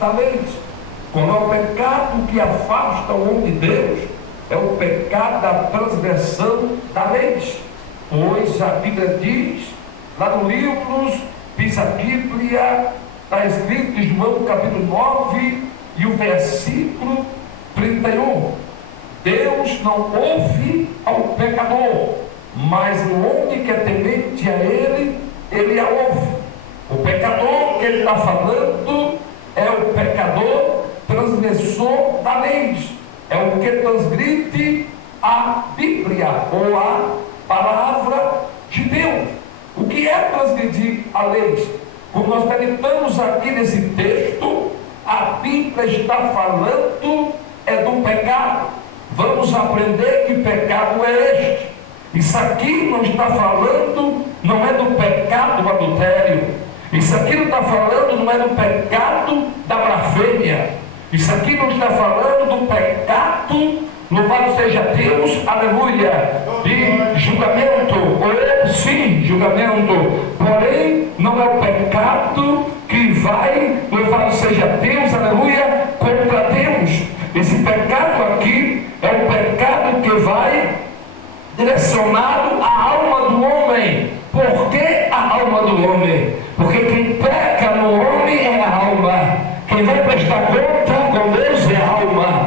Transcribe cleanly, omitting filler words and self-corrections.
da lei. Quando é o pecado que afasta o homem de Deus, é o pecado da transgressão da lei. Pois a Bíblia diz, lá no livro, diz a Bíblia, está escrito em João capítulo 9 e o versículo 31. Deus não ouve ao pecador, mas o homem que é temente a ele a ouve. O pecador que ele está falando é o pecador transgressor da lei, é o que transgride a Bíblia ou a palavra de Deus. O que é transgredir a lei? Como nós meditamos aqui nesse texto, a Bíblia está falando do pecado. Vamos aprender que pecado é este. Isso aqui não está falando, não é do pecado do adultério. Isso aqui não está falando, não é do pecado da blasfêmia. Isso aqui não está falando do pecado, louvado seja Deus, aleluia, de julgamento, ou sim, julgamento. Porém, não é o pecado que vai, louvado seja Deus, aleluia, contra Deus. Esse pecado aqui é o pecado que vai direcionado à alma do homem. Por que a alma do homem? Porque quem peca no homem é a alma. Quem vai prestar conta com Deus é a alma.